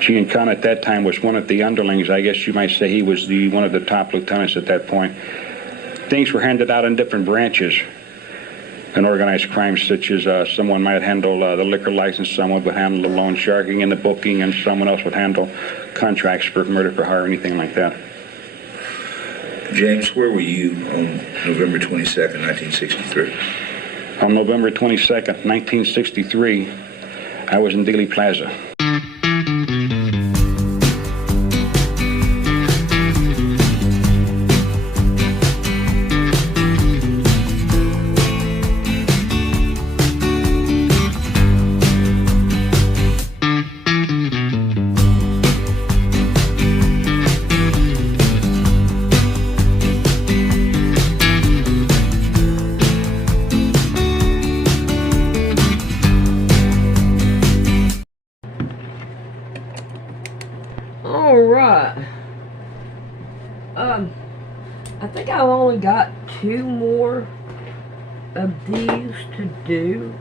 Giancana at that time was one of the underlings. I guess you might say he was one of the top lieutenants at that point. Things were handed out in different branches in organized crime, such as someone might handle the liquor license, someone would handle the loan sharking and the booking, and someone else would handle contracts for murder for hire, anything like that. James, where were you on November 22nd, 1963? On November 22nd, 1963, I was in Dealey Plaza. Alright. I think I've only got 2 more of these to do,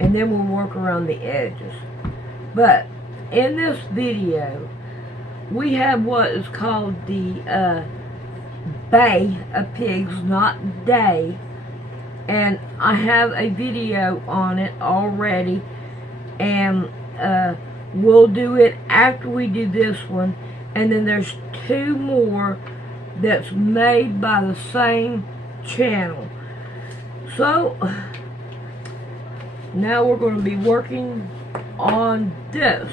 and then we'll work around the edges. But in this video, we have what is called the Bay of Pigs, not Day, and I have a video on it already, and we'll do it after we do this one, and then there's 2 more that's made by the same channel. So now we're going to be working on this.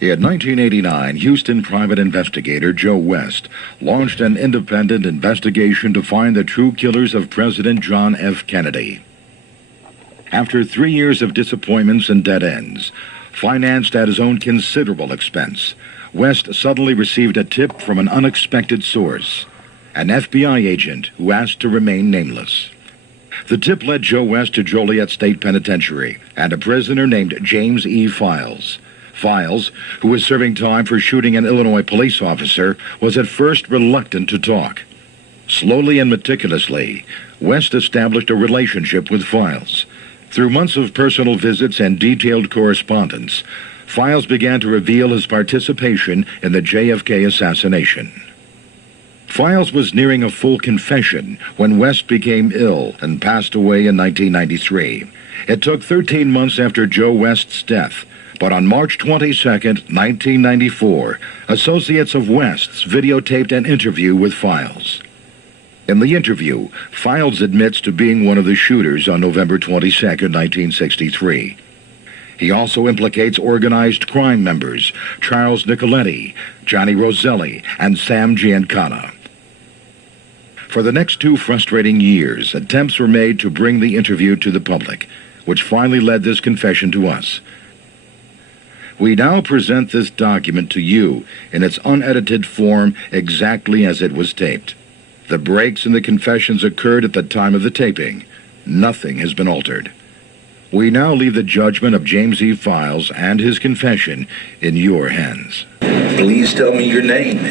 In 1989, Houston private investigator Joe West launched an independent investigation to find the true killers of President John F. Kennedy. After 3 years of disappointments and dead ends, financed at his own considerable expense, West suddenly received a tip from an unexpected source, an FBI agent who asked to remain nameless. The tip led Joe West to Joliet State Penitentiary and a prisoner named James E. Files. Files, who was serving time for shooting an Illinois police officer, was at first reluctant to talk. Slowly and meticulously, West established a relationship with Files. Through months of personal visits and detailed correspondence, Files began to reveal his participation in the JFK assassination. Files was nearing a full confession when West became ill and passed away in 1993. It took 13 months after Joe West's death, but on March 22, 1994, associates of West's videotaped an interview with Files. In the interview, Files admits to being one of the shooters on November 22, 1963. He also implicates organized crime members Charles Nicoletti, Johnny Roselli, and Sam Giancana. For the next 2 frustrating years, attempts were made to bring the interview to the public, which finally led this confession to us. We now present this document to you in its unedited form exactly as it was taped. The breaks in the confessions occurred at the time of the taping. Nothing has been altered. We now leave the judgment of James E. Files and his confession in your hands. Please tell me your name.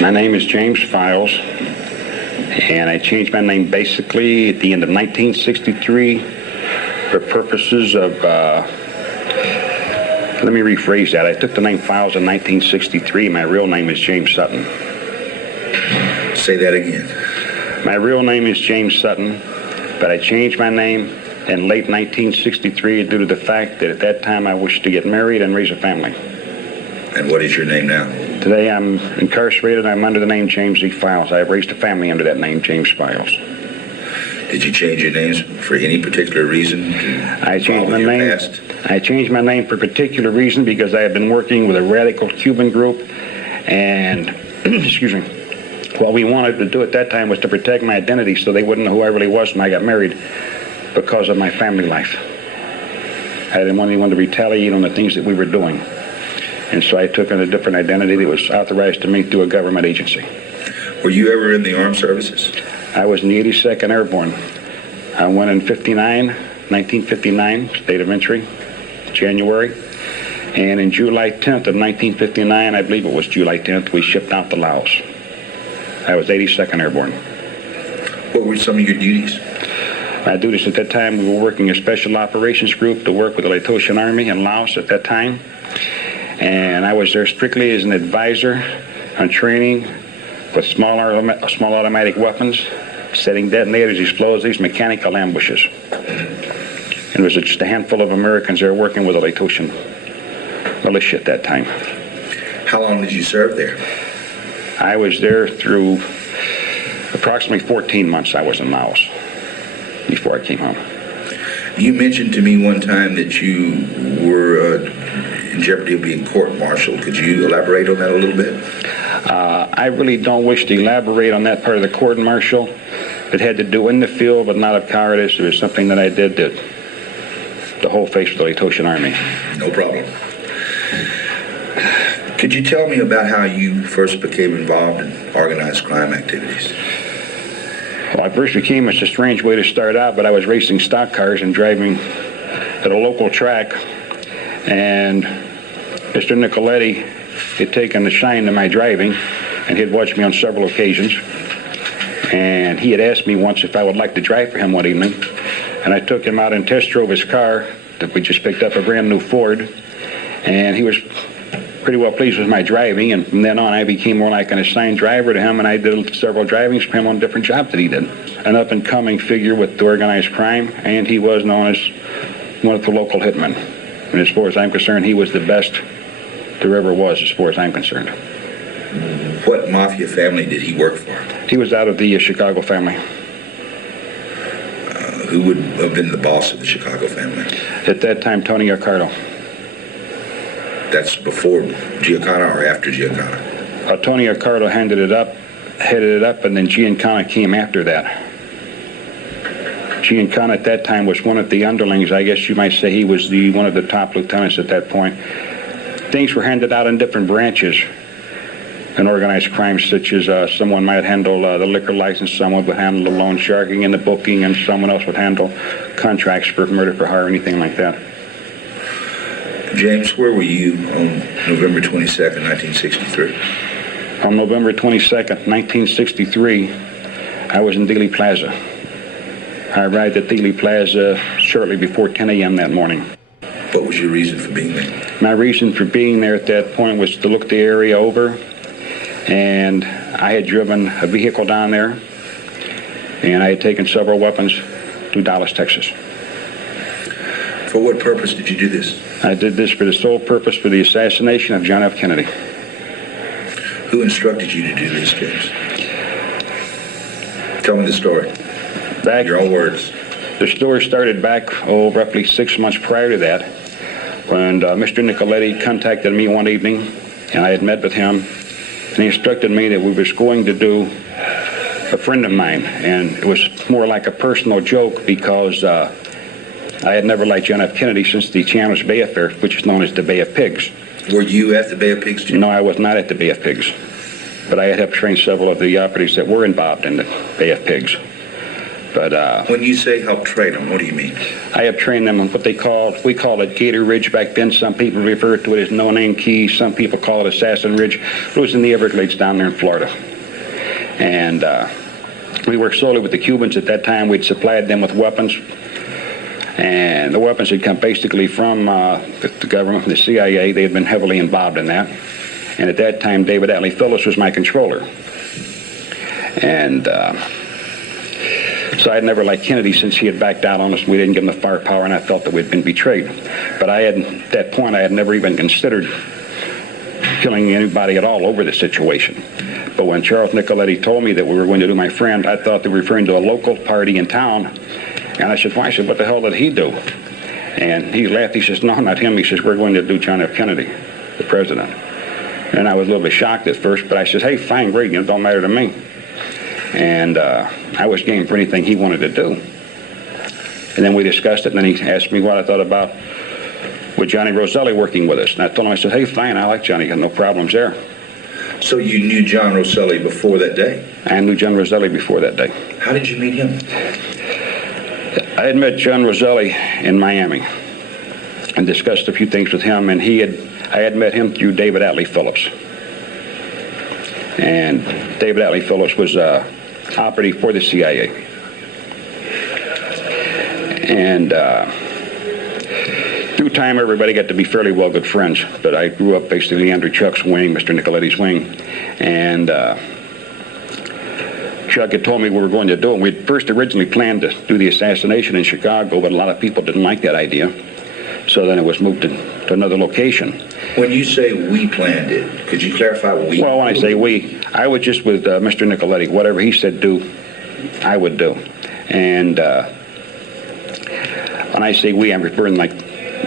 My name is James Files, and I changed my name basically at the end of 1963 for purposes of, let me rephrase that. I took the name Files in 1963. My real name is James Sutton. Say that again. My real name is James Sutton, but I changed my name in late 1963 due to the fact that at that time I wished to get married and raise a family. And what is your name now? Today I'm incarcerated. I'm under the name James E. Files. I have raised a family under that name, James Files. Did you change your names for any particular reason? I changed my name for a particular reason because I have been working with a radical Cuban group, and excuse me, what we wanted to do at that time was to protect my identity so they wouldn't know who I really was when I got married because of my family life. I didn't want anyone to retaliate on the things that we were doing. And so I took on a different identity that was authorized to me through a government agency. Were you ever in the armed services? I was in the 82nd Airborne. I went in 1959, state of entry, January. And in July 10th of 1959, I believe it was July 10th, we shipped out to Laos. I was 82nd Airborne. What were some of your duties? My duties at that time, we were working a special operations group to work with the Latoshan Army in Laos at that time. And I was there strictly as an advisor on training with small automatic weapons, setting detonators, explosives, mechanical ambushes. And there was just a handful of Americans there working with the Latoshan militia at that time. How long did you serve there? I was there through approximately 14 months. I was in Laos before I came home. You mentioned to me one time that you were in jeopardy of being court-martialed. Could you elaborate on that a little bit? I really don't wish to elaborate on that part of the court-martial. It had to do in the field, but not of cowardice. It was something that I did to hold face with the Latoshan Army. No problem. Could you tell me about how you first became involved in organized crime activities? Well, I first became, it's a strange way to start out, but I was racing stock cars and driving at a local track, and Mr. Nicoletti had taken a shine to my driving, and he had watched me on several occasions, and he had asked me once if I would like to drive for him one evening, and I took him out and test drove his car that we just picked up, a brand new Ford, and he was pretty well pleased with my driving, and from then on I became more like an assigned driver to him, and I did several drivings for him on different jobs that he did. An up-and-coming figure with organized crime, and he was known as one of the local hitmen. And as far as I'm concerned, he was the best there ever was, as far as I'm concerned. What mafia family did he work for? He was out of the Chicago family. Who would have been the boss of the Chicago family? At that time, Tony Accardo. That's before Giancana or after Giancana? Tony Accardo headed it up, and then Giancana came after that. Giancana at that time was one of the underlings. I guess you might say he was one of the top lieutenants at that point. Things were handed out in different branches in organized crime, such as someone might handle the liquor license, someone would handle the loan sharking and the booking, and someone else would handle contracts for murder for hire, anything like that. James, where were you on November 22nd, 1963? On November 22nd, 1963, I was in Dealey Plaza. I arrived at Dealey Plaza shortly before 10 a.m. that morning. What was your reason for being there? My reason for being there at that point was to look the area over, and I had driven a vehicle down there, and I had taken several weapons to Dallas, Texas. For what purpose did you do this? I did this for the sole purpose for the assassination of John F. Kennedy. Who instructed you to do this, James? Tell me the story. Back, your own words. The story started back, roughly 6 months prior to that, when Mr. Nicoletti contacted me one evening, and I had met with him, and he instructed me that we was going to do a friend of mine, and it was more like a personal joke because I had never liked John F. Kennedy since the Chandler's Bay affair, which is known as the Bay of Pigs. Were you at the Bay of Pigs, Jim? No, I was not at the Bay of Pigs, but I had helped train several of the operatives that were involved in the Bay of Pigs. But when you say help train them, what do you mean? I have trained them on what we call it Gator Ridge back then. Some people refer to it as No Name Key. Some people call it Assassin Ridge. It was in the Everglades down there in Florida. And we worked solely with the Cubans at that time. We'd supplied them with weapons. And the weapons had come basically from the government, from the CIA. They had been heavily involved in that. And at that time, David Atlee Phillips was my controller. And so I had never liked Kennedy since he had backed out on us. We didn't give him the firepower, and I felt that we'd been betrayed. But at that point, I had never even considered killing anybody at all over the situation. But when Charles Nicoletti told me that we were going to do my friend, I thought they were referring to a local party in town. And I said, why? I said, what the hell did he do? And he laughed. He says, no, not him. He says, we're going to do John F. Kennedy, the president. And I was a little bit shocked at first, but I said, hey, fine, great, it don't matter to me. And I was game for anything he wanted to do. And then we discussed it, and then he asked me what I thought about with Johnny Roselli working with us. And I told him, I said, hey, fine, I like Johnny, got no problems there. So you knew John Roselli before that day? I knew John Roselli before that day. How did you meet him? I had met John Roselli in Miami and discussed a few things with him, and I had met him through David Atlee Phillips. And David Atlee Phillips was operative for the CIA. And through time, everybody got to be fairly well good friends. But I grew up basically under Chuck's wing, Mr. Nicoletti's wing. And Chuck had told me we were going to do it. We first originally planned to do the assassination in Chicago, but a lot of people didn't like that idea. So then it was moved to another location. When you say we planned it, could you clarify we? Well, when I say we, I was just with Mr. Nicoletti. Whatever he said do, I would do. And when I say we, I'm referring like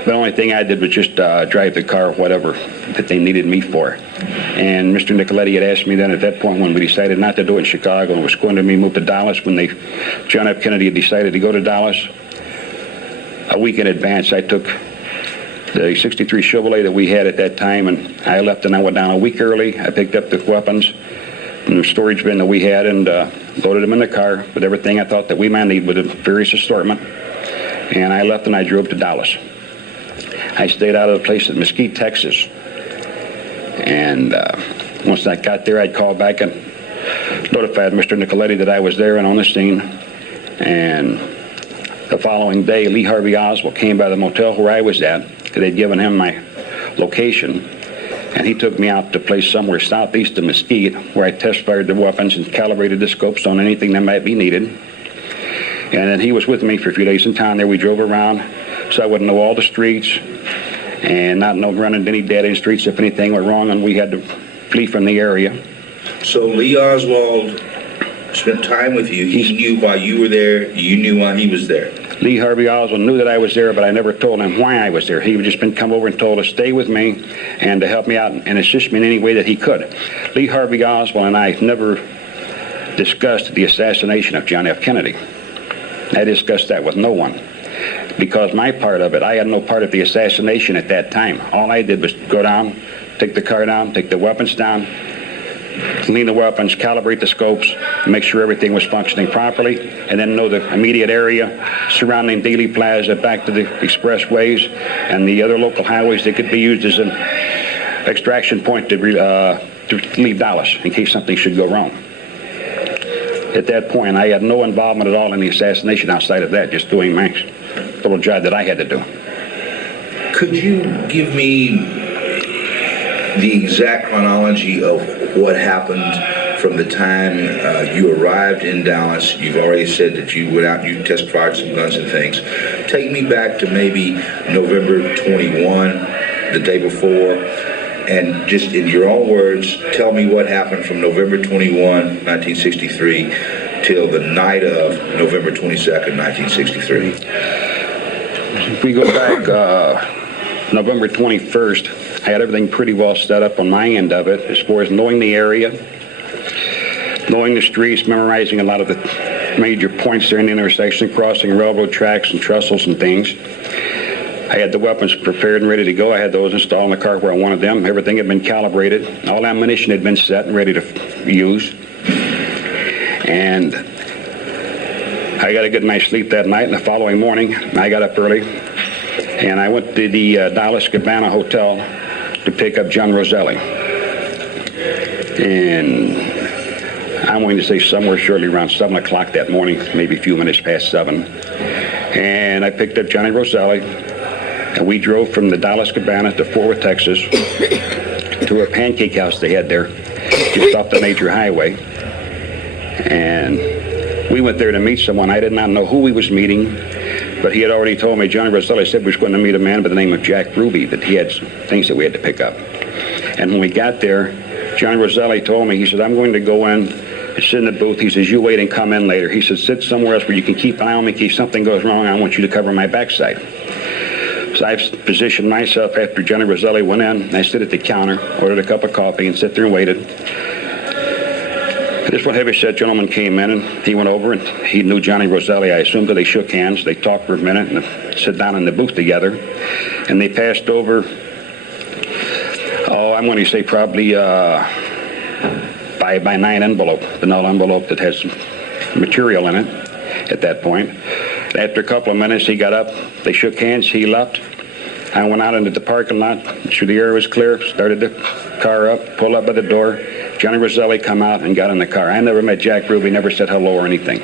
the only thing I did was just drive the car, whatever that they needed me for. And Mr. Nicoletti had asked me then at that point when we decided not to do it in Chicago and was going to be moved to Dallas, when John F. Kennedy had decided to go to Dallas, a week in advance I took the 63 Chevrolet that we had at that time, and I left and I went down a week early. I picked up the weapons from the storage bin that we had and loaded them in the car with everything I thought that we might need with a various assortment. And I left and I drove to Dallas. I stayed out of the place at Mesquite, Texas. And once I got there, I'd call back and notified Mr. Nicoletti that I was there and on the scene. And the following day, Lee Harvey Oswald came by the motel where I was at. They'd given him my location, and he took me out to a place somewhere southeast of Mesquite where I test-fired the weapons and calibrated the scopes on anything that might be needed. And then he was with me for a few days in town there. We drove around so I would know all the streets and not know running any dead end streets if anything went wrong and we had to flee from the area. So Lee Oswald spent time with you. He knew why you were there. You knew why he was there. Lee Harvey Oswald knew that I was there, but I never told him why I was there. He would just come over and told us to stay with me and to help me out and assist me in any way that he could. Lee Harvey Oswald and I never discussed the assassination of John F. Kennedy. I discussed that with no one. Because my part of it, I had no part of the assassination at that time. All I did was go down, take the car down, take the weapons down, clean the weapons, calibrate the scopes, make sure everything was functioning properly, and then know the immediate area surrounding Dealey Plaza back to the expressways and the other local highways that could be used as an extraction point to leave Dallas in case something should go wrong. At that point, I had no involvement at all in the assassination outside of that, just doing my little job that I had to do. Could you give me the exact chronology of what happened from the time you arrived in Dallas? You've already said that you went out, you test fired some guns and things. Take me back to maybe November 21, the day before, and just in your own words, tell me what happened from November 21, 1963, till the night of November 22nd, 1963. If we go back November 21st, I had everything pretty well set up on my end of it as far as knowing the area, knowing the streets, memorizing a lot of the major points there in the intersection, crossing railroad tracks and trestles and things. I had the weapons prepared and ready to go. I had those installed in the car where I wanted them. Everything had been calibrated. All ammunition had been set and ready to use. And I got a good night's sleep that night, and the following morning, I got up early, and I went to the Dallas Cabana Hotel to pick up John Roselli. And I'm going to say somewhere shortly around 7 o'clock that morning, maybe a few minutes past 7. And I picked up Johnny Roselli, and we drove from the Dallas Cabana to Fort Worth, Texas, to a pancake house they had there, just off the major highway. And we went there to meet someone. I did not know who we was meeting, but he had already told me, Johnny Roselli said we was going to meet a man by the name of Jack Ruby, that he had some things that we had to pick up. And when we got there, Johnny Roselli told me, he said, I'm going to go in and sit in the booth. He says, you wait and come in later. He said, sit somewhere else where you can keep an eye on me in case something goes wrong. I want you to cover my backside. So I positioned myself after Johnny Roselli went in. I stood at the counter, ordered a cup of coffee, and sat there and waited. This one heavy-set gentleman came in, and he went over, and he knew Johnny Roselli, I assumed, that they shook hands. They talked for a minute and sat down in the booth together. And they passed over, I'm going to say probably by 9 envelope, the null envelope that has material in it at that point. After a couple of minutes, he got up. They shook hands. He left. I went out into the parking lot. Sure the air was clear. Started the car up, pulled up by the door. Johnny Roselli come out and got in the car. I never met Jack Ruby, never said hello or anything.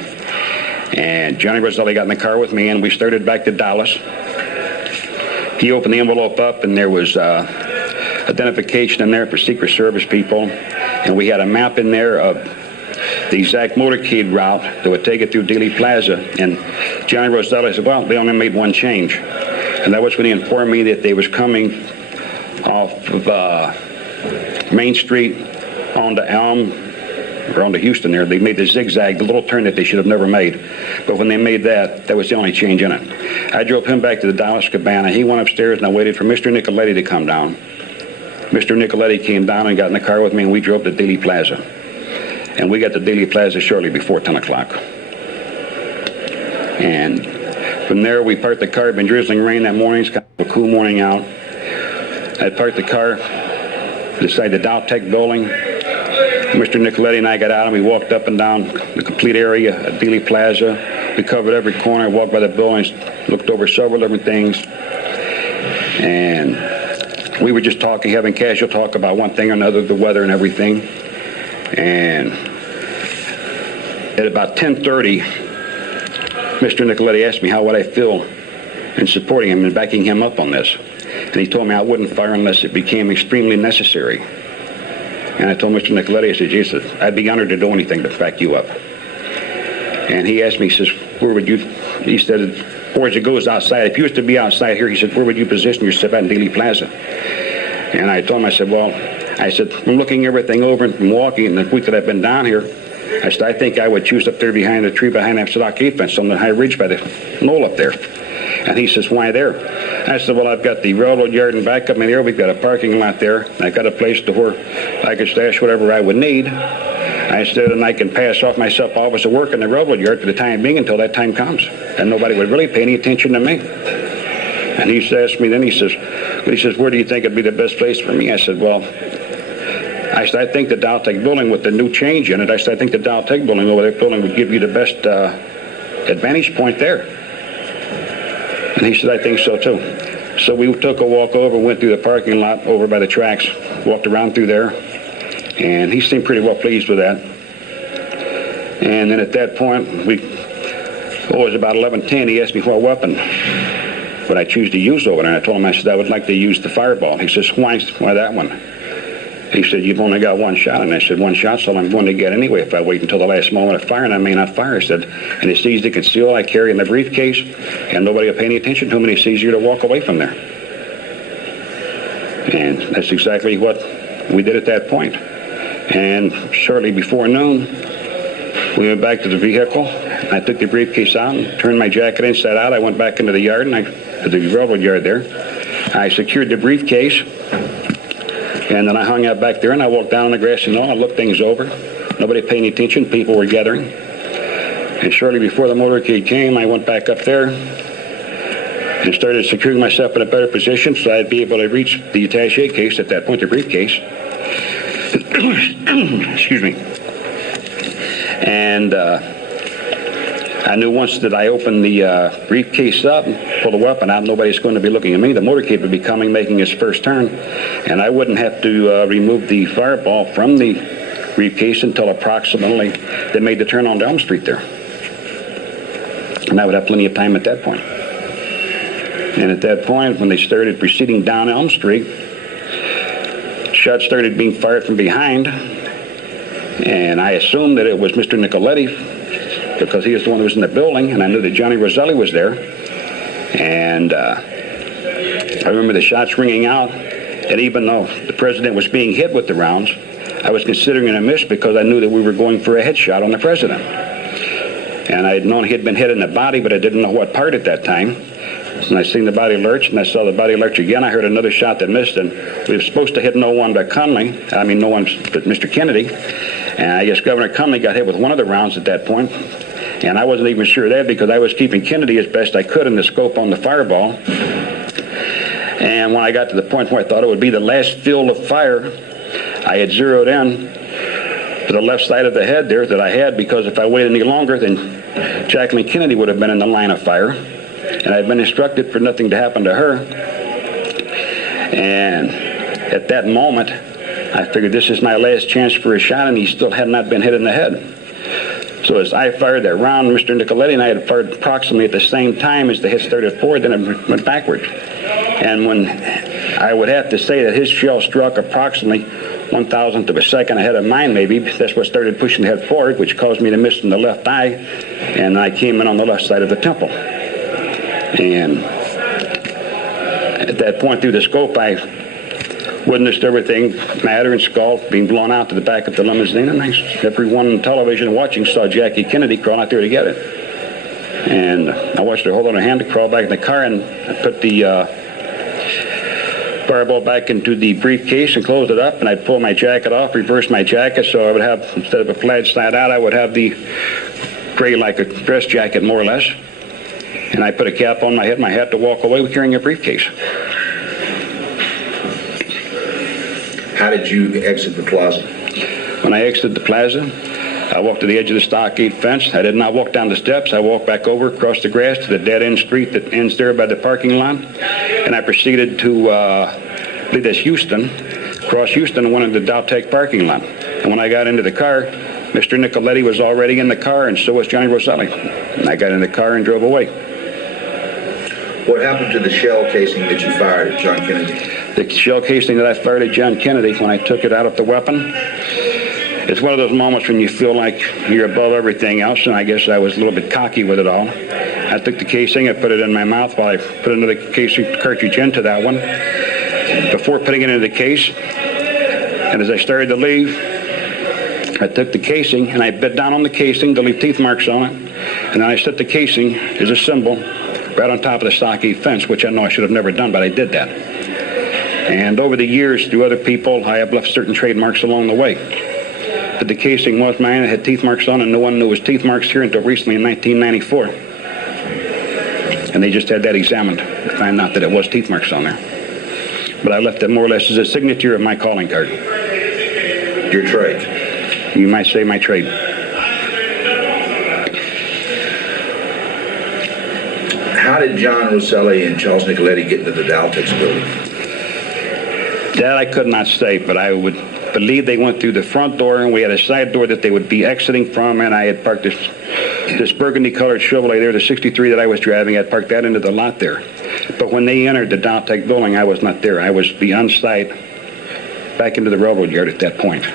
And Johnny Roselli got in the car with me, and we started back to Dallas. He opened the envelope up, and there was identification in there for Secret Service people. And we had a map in there of the exact motorcade route that would take it through Dealey Plaza. And Johnny Roselli said, well, they only made one change. And that was when he informed me that they was coming off of Main Street onto Elm, or onto Houston there. They made the zigzag, the little turn that they should have never made. But when they made that, that was the only change in it. I drove him back to the Dallas Cabana. He went upstairs, and I waited for Mr. Nicoletti to come down. Mr. Nicoletti came down and got in the car with me, and we drove to Dealey Plaza. And we got to Dealey Plaza shortly before 10 o'clock. And from there, we parked the car. It had been drizzling rain that morning. It's kind of a cool morning out. I parked the car beside the Dowtech building. Mr. Nicoletti and I got out, and we walked up and down the complete area at Dealey Plaza. We covered every corner, walked by the buildings, looked over several different things. And we were just talking, having casual talk about one thing or another, the weather and everything. And at about 10:30, Mr. Nicoletti asked me how would I feel in supporting him and backing him up on this. And he told me I wouldn't fire unless it became extremely necessary. And I told Mr. Nicoletti, I said, Jesus, I'd be honored to do anything to back you up. And he asked me, he says, where would you, he said, far as it goes outside, if you was to be outside here, he said, where would you position yourself at in Dealey Plaza? And I told him, I said, well, I'm looking everything over and walking, and the week that I've been down here, I said, I think I would choose up there behind the tree behind that stockade fence on the high ridge by the knoll up there. And he says, why there? I said, well, I've got the railroad yard and back up in there. We've got a parking lot there. I've got a place to where I could stash whatever I would need. I said, and I can pass off myself off as a work in the railroad yard for the time being until that time comes. And nobody would really pay any attention to me. And he asked me then, he says, where do you think would be the best place for me? I said, well, I think the Dowtech building with the new change in it, I think the Dowtech building over there would give you the best advantage point there. And he said, I think so too. So we took a walk over, went through the parking lot over by the tracks, walked around through there, and he seemed pretty well pleased with that. And then at that point, it was about 11:10, he asked me what weapon would I choose to use over there. And I told him, I said, I would like to use the fireball. He says, why that one? He said, you've only got one shot. And I said, one shot's all I'm going to get anyway. If I wait until the last moment of firing, I may not fire. I said, and it's easy to conceal. I carry in the briefcase, and nobody will pay any attention to me. It's easier to walk away from there. And that's exactly what we did at that point. And shortly before noon, we went back to the vehicle. I took the briefcase out and turned my jacket inside out. I went back into the yard, to the railroad yard there. I secured the briefcase. And then I hung out back there, and I walked down on the grassy knoll. I looked things over. Nobody paid any attention. People were gathering. And shortly before the motorcade came, I went back up there and started securing myself in a better position so I'd be able to reach the attaché case, at that point, the briefcase. Excuse me. And I knew once that I opened the briefcase up and pulled the weapon out, nobody's going to be looking at me. The motorcade would be coming, making its first turn, and I wouldn't have to remove the fireball from the briefcase until approximately they made the turn on Elm Street there. And I would have plenty of time at that point. And at that point, when they started proceeding down Elm Street, shots started being fired from behind, and I assumed that it was Mr. Nicoletti, because he was the one who was in the building, and I knew that Johnny Roselli was there. And I remember the shots ringing out, and even though the president was being hit with the rounds, I was considering it a miss because I knew that we were going for a headshot on the president. And I had known he had been hit in the body, but I didn't know what part at that time. And I seen the body lurch, and I saw the body lurch again. I heard another shot that missed, and we were supposed to hit no one but Mr. Kennedy. And I guess Governor Connolly got hit with one of the rounds at that point. And I wasn't even sure of that because I was keeping Kennedy as best I could in the scope on the fireball. And when I got to the point where I thought it would be the last field of fire, I had zeroed in to the left side of the head there that I had, because if I waited any longer, then Jacqueline Kennedy would have been in the line of fire. And I'd been instructed for nothing to happen to her. And at that moment, I figured this is my last chance for a shot, and he still had not been hit in the head. So as I fired that round, Mr. Nicoletti and I had fired approximately at the same time as the hit started forward, then it went backwards. And when I would have to say that his shell struck approximately 1,000th of a second ahead of mine, maybe, that's what started pushing the head forward, which caused me to miss in the left eye, and I came in on the left side of the temple. And at that point through the scope, I witnessed everything matter and skull being blown out to the back of the limousine, and everyone on television watching saw Jackie Kennedy crawl out there to get it. And I watched her hold on her hand to crawl back in the car, and I put the fireball back into the briefcase and closed it up, and I'd pull my jacket off, reverse my jacket, so I would have, instead of a plaid slide out, I would have the gray like a dress jacket, more or less. And I put a cap on my head, my hat, to walk away with carrying a briefcase. How did you exit the plaza? When I exited the plaza, I walked to the edge of the stockade fence. I did not walk down the steps. I walked back over, across the grass to the dead-end street that ends there by the parking lot. And I proceeded to, I believe that's Houston, cross Houston and went into the Dowtech parking lot. And when I got into the car, Mr. Nicoletti was already in the car, and so was Johnny Roselli. And I got in the car and drove away. What happened to the shell casing that you fired at John Kennedy? The shell casing that I fired at John Kennedy, when I took it out of the weapon, it's one of those moments when you feel like you're above everything else, and I guess I was a little bit cocky with it all. I took the casing, I put it in my mouth while I put another casing cartridge into that one. Before putting it into the case, and as I started to leave, I took the casing and I bit down on the casing to leave teeth marks on it, and then I set the casing as a symbol right on top of the stockade fence, which I know I should have never done, but I did that. And over the years, through other people, I have left certain trademarks along the way. But the casing was mine. It had teeth marks on it, and no one knew it was teeth marks here until recently in 1994. And they just had that examined to find out that it was teeth marks on there. But I left it more or less as a signature of my calling card. Your trade? You might say my trade. How did John Roselli and Charles Nicoletti get into the Daltex building? That I could not say, but I would believe they went through the front door, and we had a side door that they would be exiting from, and I had parked this burgundy-colored Chevrolet there, the 63 that I was driving. I parked that into the lot there. But when they entered the Daltech building, I was not there. I was beyond sight, back into the railroad yard at that point.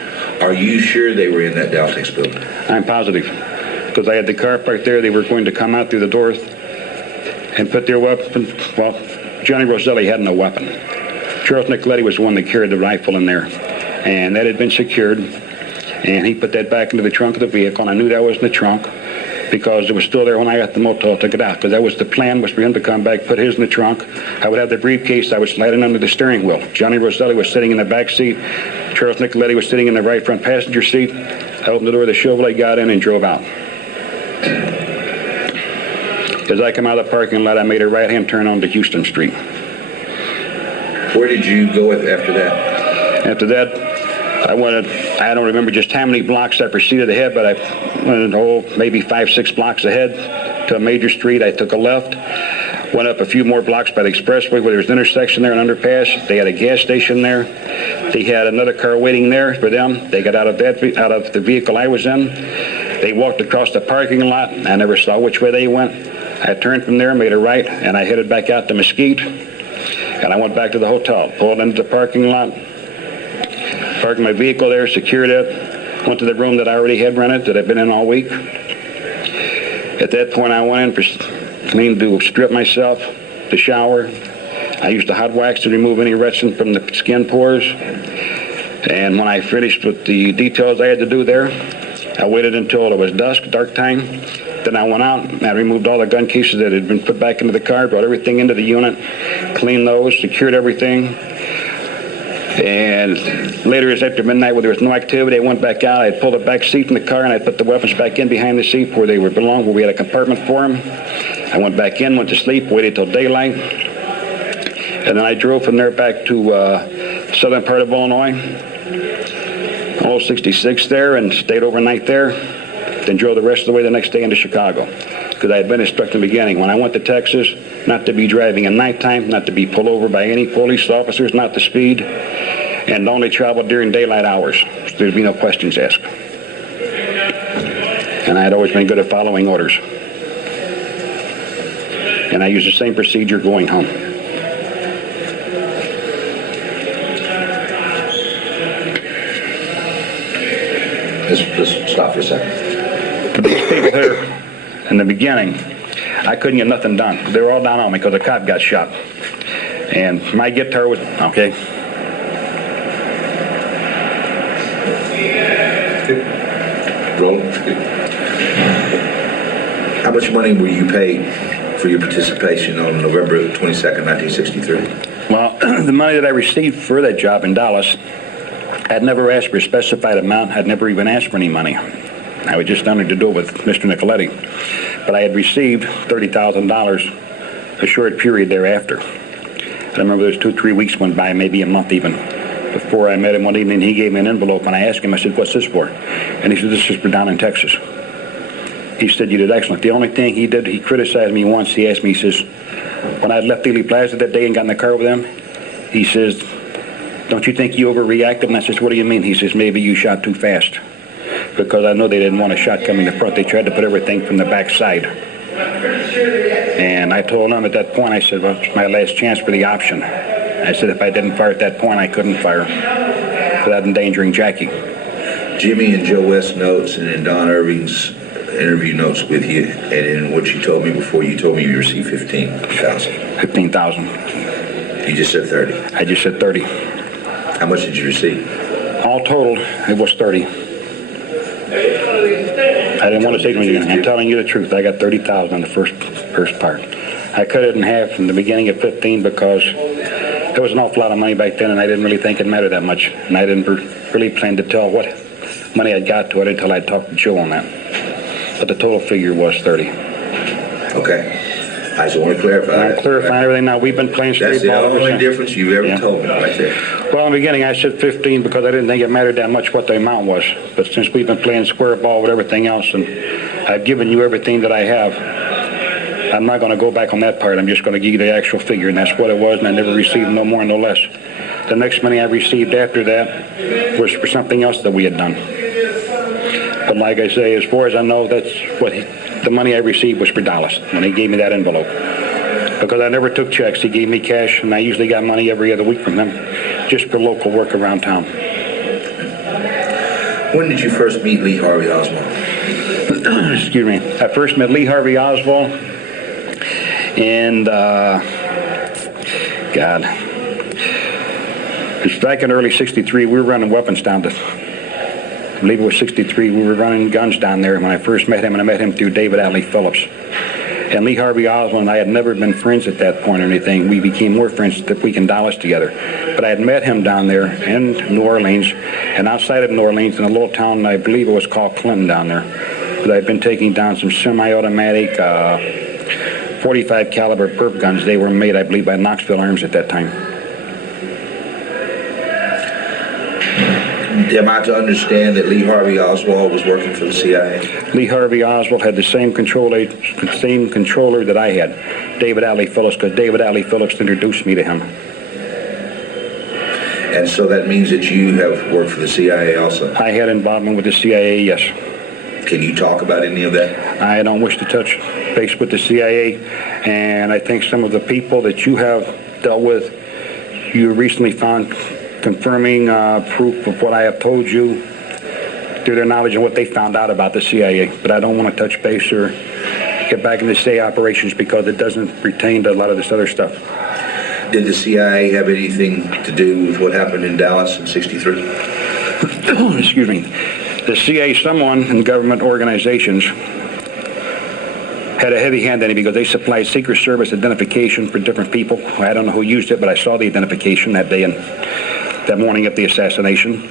Are you sure they were in that Daltex building? I'm positive, because I had the car parked there. They were going to come out through the doors and put their weapon. Well, Johnny Roselli had no weapon. Charles Nicoletti was the one that carried the rifle in there, and that had been secured, and he put that back into the trunk of the vehicle, and I knew that was in the trunk because it was still there when I got the motel, took it out, because that was the plan, was for him to come back, put his in the trunk. I would have the briefcase. I would slide it under the steering wheel. Johnny Roselli was sitting in the back seat. Charles Nicoletti was sitting in the right front passenger seat. I opened the door of the Chevrolet, got in, and drove out. As I come out of the parking lot, I made a right-hand turn onto Houston Street. Where did you go after that? After that, I don't remember just how many blocks I proceeded ahead, but I went maybe 5-6 blocks ahead to a major street. I took a left, went up a few more blocks by the expressway where there was an intersection there, an underpass. They had a gas station there. They had another car waiting there for them. They got out of the vehicle I was in. They walked across the parking lot. I never saw which way they went. I turned from there, made a right, and I headed back out to Mesquite. And I went back to the hotel, pulled into the parking lot, parked my vehicle there, secured it, went to the room that I already had rented, that I'd been in all week. At that point, I went in to strip myself, to shower. I used the hot wax to remove any resin from the skin pores. And when I finished with the details I had to do there, I waited until it was dusk, dark time. Then I went out and I removed all the gun cases that had been put back into the car, brought everything into the unit, cleaned those, secured everything. And later, as after midnight, where there was no activity, I went back out. I pulled the back seat in the car, and I put the weapons back in behind the seat where they belonged, where we had a compartment for them. I went back in, went to sleep, waited till daylight. And then I drove from there back to southern part of Illinois, 66 there, and stayed overnight there. Then drove the rest of the way the next day into Chicago, because I had been instructed in the beginning, when I went to Texas, not to be driving at nighttime, not to be pulled over by any police officers, not to speed, and only travel during daylight hours. So there'd be no questions asked. And I had always been good at following orders. And I used the same procedure going home. Let's stop for a second. But these people here, in the beginning, I couldn't get nothing done. They were all down on me because a cop got shot. And my guitar was, okay. Roll. How much money were you paid for your participation on November 22nd, 1963? Well, the money that I received for that job in Dallas, I'd never asked for a specified amount. I'd never even asked for any money. I was just honored to do it with Mr. Nicoletti. But I had received $30,000 a short period thereafter. I remember those 2-3 weeks went by, maybe a month even, before I met him one evening. He gave me an envelope, and I asked him, I said, "What's this for?" And he said, "This is for down in Texas." He said, "You did excellent." The only thing he did, he criticized me once. He asked me, he says, when I left Ely Plaza that day and got in the car with them, he says, "Don't you think you overreacted?" And I says, "What do you mean?" He says, "Maybe you shot too fast." Because I know they didn't want a shot coming to front. They tried to put everything from the back side. And I told him at that point, I said, "Well, it's my last chance for the option." I said, if I didn't fire at that point, I couldn't fire without endangering Jackie. Jimmy and Joe West notes and in Don Irving's interview notes with you, and in what you told me before, you told me you received $15,000. 15,000. You just said 30. I just said 30. How much did you receive? All totaled, it was 30. I didn't want to say to you, I'm telling you the truth. I got 30,000 on the first part. I cut it in half from the beginning at 15 because there was an awful lot of money back then, and I didn't really think it mattered that much. And I didn't really plan to tell what money I got to it until I talked to Joe on that. But the total figure was 30. Okay. I just want to clarify. I'm clarifying everything now. We've been playing straight That's the ball ever only since. difference you've ever told me right there. Well, in the beginning, I said 15 because I didn't think it mattered that much what the amount was. But since we've been playing square ball with everything else, and I've given you everything that I have, I'm not going to go back on that part. I'm just going to give you the actual figure, and that's what it was, and I never received no more, no less. The next money I received after that was for something else that we had done. But like I say, as far as I know, that's what the money I received was for Dallas when he gave me that envelope. Because I never took checks. He gave me cash, and I usually got money every other week from him just for local work around town. When did you first meet Lee Harvey Oswald? Excuse me. I first met Lee Harvey Oswald in, it's back in early 63. We were running weapons down to, I believe it was 63. We were running guns down there when I first met him, and I met him through David Alley Phillips. And Lee Harvey Oswald and I had never been friends at that point or anything. We became more friends that we in Dallas together. But I had met him down there in New Orleans, and outside of New Orleans in a little town, I believe it was called Clinton down there. But I'd been taking down some semi-automatic 45 caliber perp guns. They were made, I believe, by Knoxville Arms at that time. Am I to understand that Lee Harvey Oswald was working for the CIA? Lee Harvey Oswald had the same controller that I had, David Alley Phillips, because David Alley Phillips introduced me to him. And so that means that you have worked for the CIA also? I had involvement with the CIA, yes. Can you talk about any of that? I don't wish to touch base with the CIA, and I think some of the people that you have dealt with, you recently found confirming proof of what I have told you through their knowledge and what they found out about the CIA. But I don't want to touch base or get back into CIA operations because it doesn't pertain to a lot of this other stuff. Did the CIA have anything to do with what happened in Dallas in 63? Excuse me. The CIA, someone in government organizations, had a heavy hand in it because they supplied Secret Service identification for different people. I don't know who used it, but I saw the identification that day and that morning of the assassination.